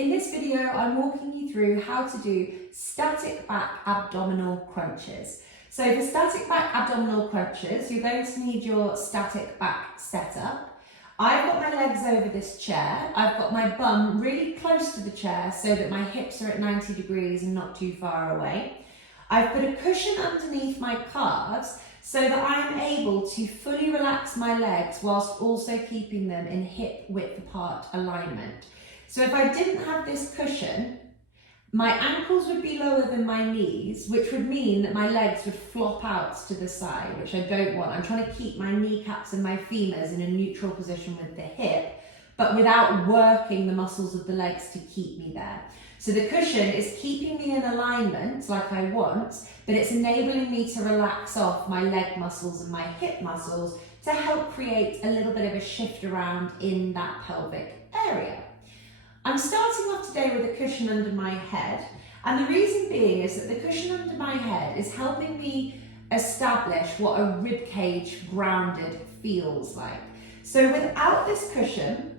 In this video, I'm walking you through how to do static back abdominal crunches. So for static back abdominal crunches, you're going to need your static back setup. I've got my legs over this chair. I've got my bum really close to the chair so that my hips are at 90 degrees and not too far away. I've put a cushion underneath my calves so that I'm able to fully relax my legs whilst also keeping them in hip width apart alignment. So if I didn't have this cushion, my ankles would be lower than my knees, which would mean that my legs would flop out to the side, which I don't want. I'm trying to keep my kneecaps and my femurs in a neutral position with the hip, but without working the muscles of the legs to keep me there. So the cushion is keeping me in alignment like I want, but it's enabling me to relax off my leg muscles and my hip muscles to help create a little bit of a shift around in that pelvic area. I'm starting off today with a cushion under my head, and the reason being is that the cushion under my head is helping me establish what a rib cage grounded feels like. So without this cushion,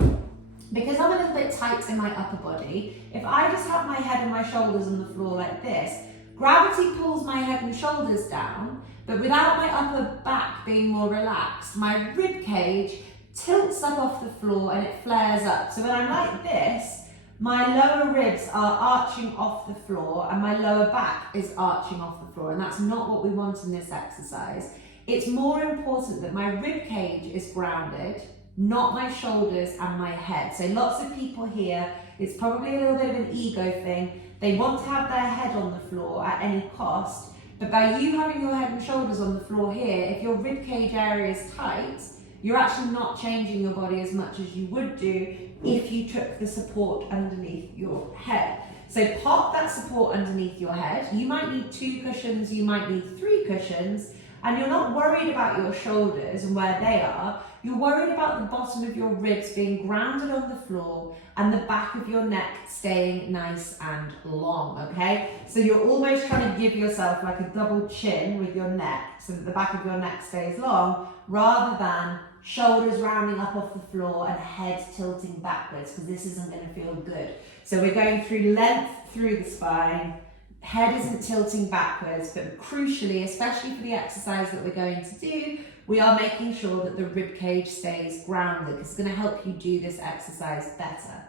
because I'm a little bit tight in my upper body, if I just have my head and my shoulders on the floor like this, gravity pulls my head and shoulders down, but without my upper back being more relaxed, my rib cage tilts up off the floor and it flares up. So when I'm like this, my lower ribs are arching off the floor and my lower back is arching off the floor, and that's not what we want in this exercise. It's more important that my rib cage is grounded, not my shoulders and my head. So lots of people here, it's probably a little bit of an ego thing. They want to have their head on the floor at any cost, but by you having your head and shoulders on the floor here, if your rib cage area is tight, you're actually not changing your body as much as you would do if you took the support underneath your head. So pop that support underneath your head. You might need 2 cushions, you might need 3 cushions, and you're not worried about your shoulders and where they are. You're worried about the bottom of your ribs being grounded on the floor and the back of your neck staying nice and long, okay? So you're almost trying to give yourself like a double chin with your neck so that the back of your neck stays long, rather than shoulders rounding up off the floor and head tilting backwards, because this isn't going to feel good. So we're going through length through the spine. Head isn't tilting backwards, but crucially, especially for the exercise that we're going to do, we are making sure that the rib cage stays grounded. It's going to help you do this exercise better.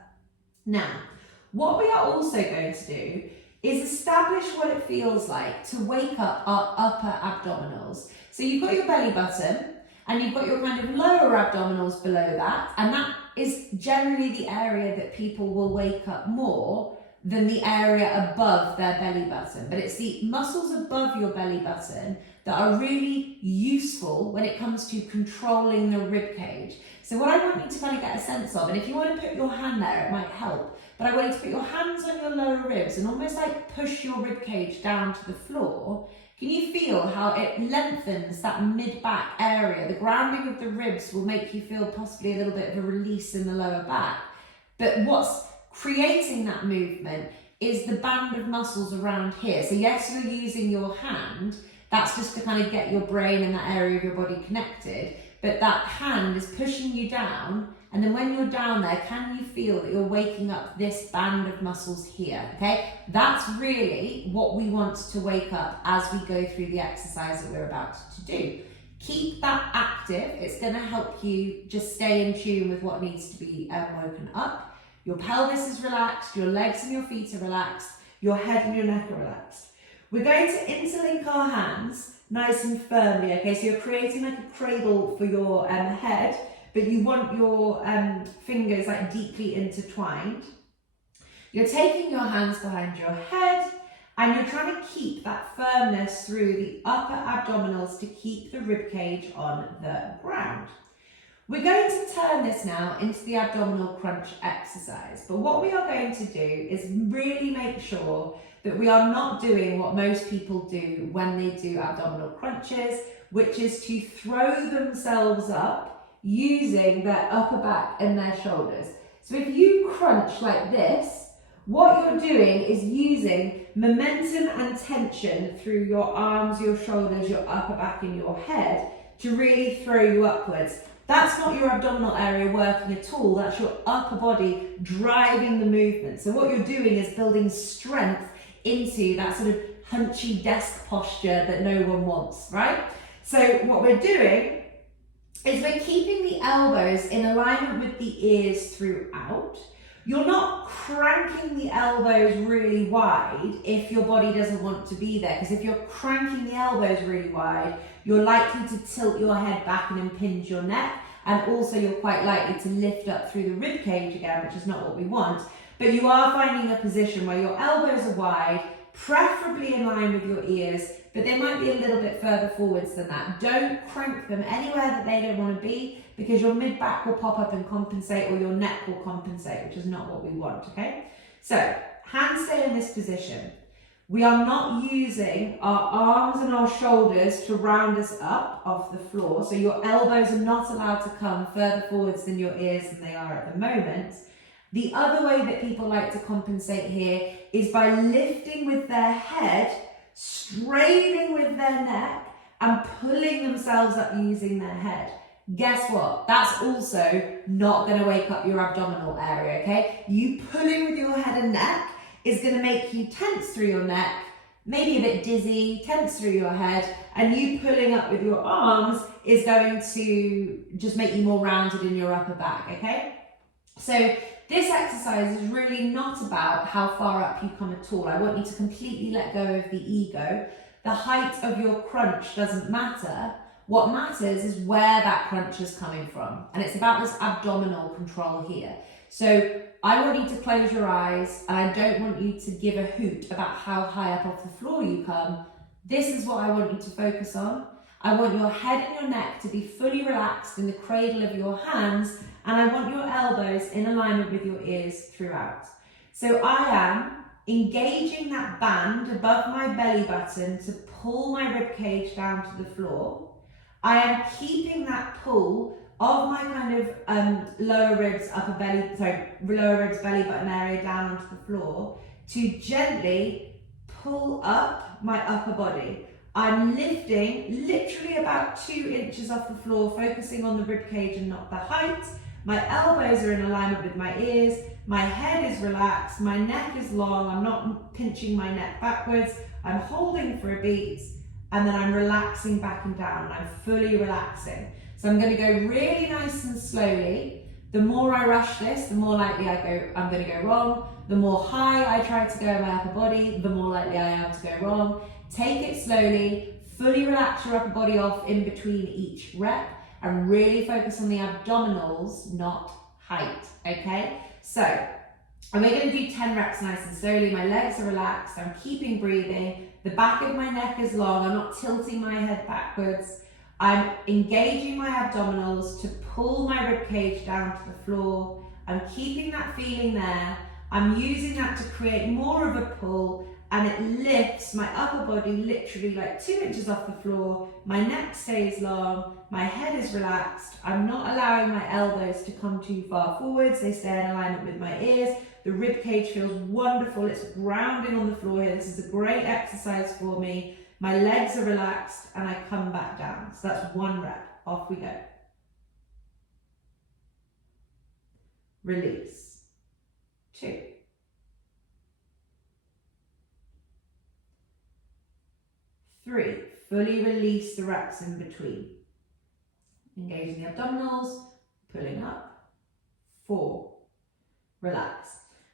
Now, what we are also going to do is establish what it feels like to wake up our upper abdominals. So you've got your belly button, and you've got your kind of lower abdominals below that, and that is generally the area that people will wake up more than the area above their belly button. But it's the muscles above your belly button that are really useful when it comes to controlling the rib cage. So what I want you to kind of get a sense of, and if you want to put your hand there, it might help, but I want you to put your hands on your lower ribs and almost like push your rib cage down to the floor. Can you feel how it lengthens that mid-back area? The grounding of the ribs will make you feel possibly a little bit of a release in the lower back. But what's creating that movement is the band of muscles around here. So yes, you're using your hand. That's just to kind of get your brain and that area of your body connected. But that hand is pushing you down. And then when you're down there, can you feel that you're waking up this band of muscles here, okay? That's really what we want to wake up as we go through the exercise that we're about to do. Keep that active. It's gonna help you just stay in tune with what needs to be woken up. Your pelvis is relaxed, your legs and your feet are relaxed, your head and your neck are relaxed. We're going to interlink our hands nice and firmly, okay? So you're creating like a cradle for your head, but you want your fingers like deeply intertwined. You're taking your hands behind your head and you're trying to keep that firmness through the upper abdominals to keep the rib cage on the ground. We're going to turn this now into the abdominal crunch exercise, but what we are going to do is really make sure that we are not doing what most people do when they do abdominal crunches, which is to throw themselves up using their upper back and their shoulders. So if you crunch like this, what you're doing is using momentum and tension through your arms, your shoulders, your upper back and your head to really throw you upwards. That's not your abdominal area working at all. That's your upper body driving the movement. So what you're doing is building strength into that sort of hunchy desk posture that no one wants, right? So what we're doing is we're keeping the elbows in alignment with the ears throughout. You're not cranking the elbows really wide if your body doesn't want to be there, because if you're cranking the elbows really wide, you're likely to tilt your head back and impinge your neck, and also you're quite likely to lift up through the rib cage again, which is not what we want. But you are finding a position where your elbows are wide, preferably in line with your ears, but they might be a little bit further forwards than that. Don't crank them anywhere that they don't want to be, because your mid-back will pop up and compensate, or your neck will compensate, which is not what we want, okay? So, hands stay in this position. We are not using our arms and our shoulders to round us up off the floor, so your elbows are not allowed to come further forwards than your ears than they are at the moment. The other way that people like to compensate here is by lifting with their head, straining with their neck, and pulling themselves up using their head. Guess what? That's also not going to wake up your abdominal area, okay? You pulling with your head and neck is going to make you tense through your neck, maybe a bit dizzy, tense through your head, and you pulling up with your arms is going to just make you more rounded in your upper back, okay? So this exercise is really not about how far up you come at all. I want you to completely let go of the ego. The height of your crunch doesn't matter. What matters is where that crunch is coming from. And it's about this abdominal control here. So I want you to close your eyes, and I don't want you to give a hoot about how high up off the floor you come. This is what I want you to focus on. I want your head and your neck to be fully relaxed in the cradle of your hands, and I want your elbows in alignment with your ears throughout. So I am engaging that band above my belly button to pull my rib cage down to the floor. I am keeping that pull of my kind of lower ribs belly button area down onto the floor to gently pull up my upper body. I'm lifting literally about 2 inches off the floor, focusing on the rib cage and not the height. My elbows are in alignment with my ears. My head is relaxed. My neck is long. I'm not pinching my neck backwards. I'm holding for a beat, and then I'm relaxing back and down. I'm fully relaxing. So I'm going to go really nice and slowly. The more I rush this, the more likely I'm going to go wrong. The more high I try to go in my upper body, the more likely I am to go wrong. Take it slowly, fully relax your upper body off in between each rep, and really focus on the abdominals, not height, okay? So, and we're going to do 10 reps nice and slowly. My legs are relaxed, I'm keeping breathing. The back of my neck is long, I'm not tilting my head backwards. I'm engaging my abdominals to pull my rib cage down to the floor. I'm keeping that feeling there. I'm using that to create more of a pull, and it lifts my upper body literally like 2 inches off the floor. My neck stays long, my head is relaxed. I'm not allowing my elbows to come too far forwards. They stay in alignment with my ears. The rib cage feels wonderful. It's grounding on the floor here. This is a great exercise for me. My legs are relaxed, and I come back down. So that's 1 rep. Off we go. Release. 2. 3, fully release the reps in between. Engaging the abdominals, pulling up. 4, relax.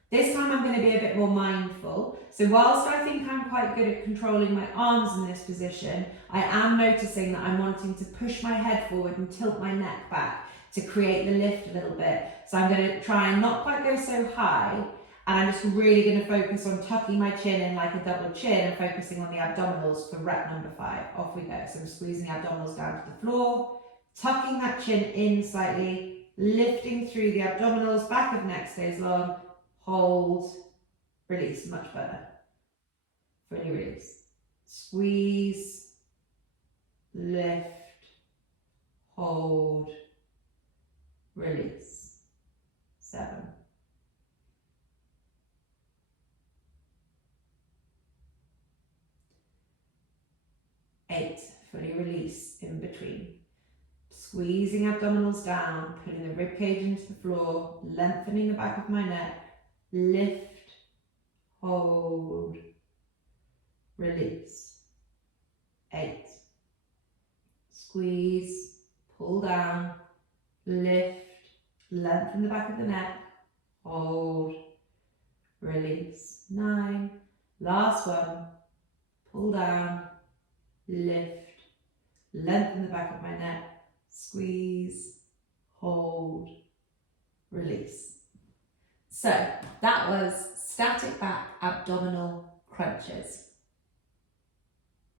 This time I'm going to be a bit more mindful. So whilst I think I'm quite good at controlling my arms in this position, I am noticing that I'm wanting to push my head forward and tilt my neck back to create the lift a little bit. So I'm going to try and not quite go so high, and I'm just really going to focus on tucking my chin in like a double chin and focusing on the abdominals for rep number 5. Off we go. So I'm squeezing the abdominals down to the floor, tucking that chin in slightly, lifting through the abdominals, back of neck stays long, hold, release, much better. Fully release. Squeeze, lift, hold, release. 7. 8, fully release in between. Squeezing abdominals down, putting the rib cage into the floor, lengthening the back of my neck, lift, hold, release. 8. Squeeze, pull down, lift, lengthen the back of the neck, hold, release. 9. Last one. Pull down, lift, lengthen the back of my neck, squeeze, hold, release. So that was static back abdominal crunches.